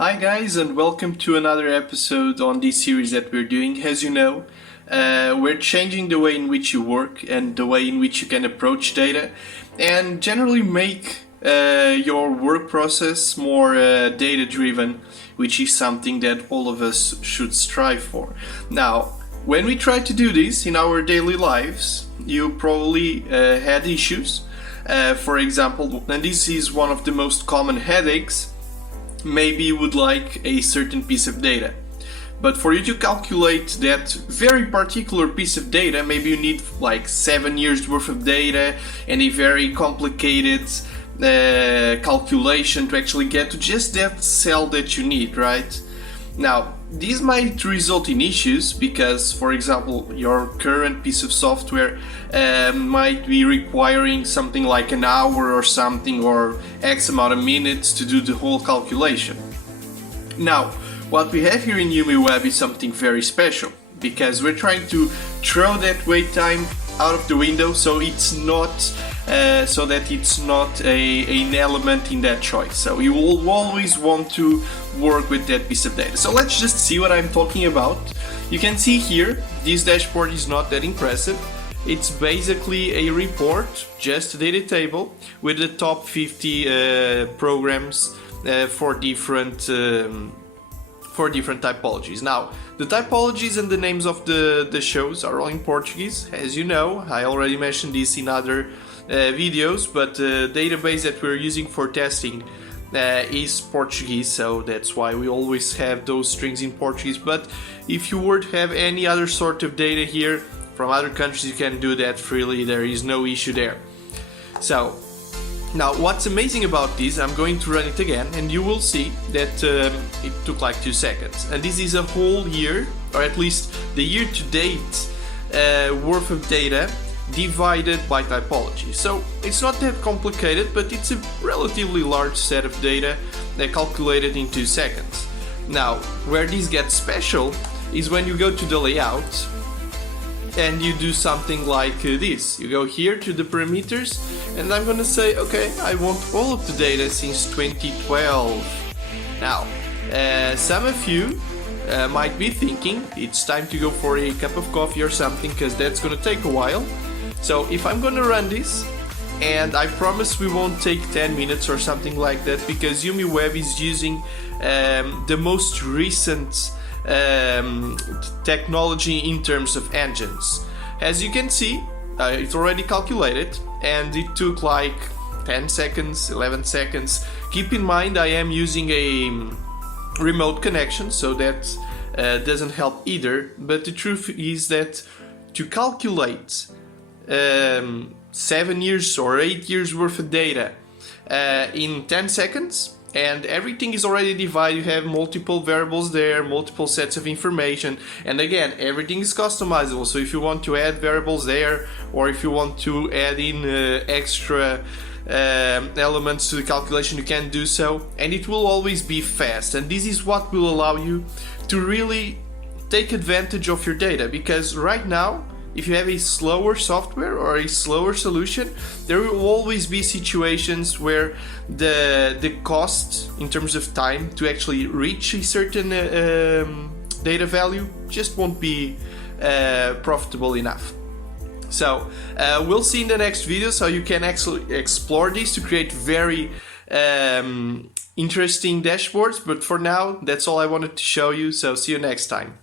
Hi guys, and welcome to another episode on this series that we're doing. As you know, we're changing the way in which you work and the way in which you can approach data and generally make your work process more data driven, which is something that all of us should strive for. Now, when we try to do this in our daily lives, you probably had issues. For example, and this is one of the most common headaches, maybe you would like a certain piece of data. But for you to calculate that very particular piece of data, maybe you need like 7 years worth of data and a very complicated calculation to actually get to just that cell that you need, right? Now, this might result in issues because, for example, your current piece of software might be requiring something like an hour or something, or X amount of minutes to do the whole calculation. Now, what we have here in YumiWeb is something very special because we're trying to throw that wait time out of the window, so it's not an element in that choice. So you will always want to work with that piece of data. So let's just see what I'm talking about. You can see here, this dashboard is not that impressive. It's basically a report, just a data table with the top 50 programs for different typologies. Now, the typologies and the names of the shows are all in Portuguese. As you know, I already mentioned this in other videos, but the database that we're using for testing is Portuguese, so that's why we always have those strings in Portuguese. But if you were to have any other sort of data here from other countries, you can do that freely. There is no issue there. So now, what's amazing about this, I'm going to run it again and you will see that it took like 2 seconds. And this is a whole year, or at least the year-to-date worth of data divided by typology. So it's not that complicated, but it's a relatively large set of data calculated in 2 seconds. Now, where this gets special is when you go to the layout and you do something like this. You go here to the parameters and I'm gonna say, okay, I want all of the data since 2012. Now, some of you might be thinking it's time to go for a cup of coffee or something, because that's gonna take a while. So if I'm gonna run this, and I promise we won't take 10 minutes or something like that, because YumiWeb is using the most recent technology in terms of engines. As you can see, it's already calculated and it took like 10 seconds, 11 seconds. Keep in mind I am using a remote connection, so that doesn't help either, but the truth is that to calculate 7 years or 8 years worth of data in 10 seconds, and everything is already divided, you have multiple variables there, multiple sets of information, and again, everything is customizable. So if you want to add variables there, or if you want to add in extra elements to the calculation, you can do so, and it will always be fast. And this is what will allow you to really take advantage of your data, because right now, if you have a slower software or a slower solution, there will always be situations where the cost in terms of time to actually reach a certain data value just won't be profitable enough. So we'll see in the next video how you can actually explore this to create very interesting dashboards. But for now, that's all I wanted to show you. So see you next time.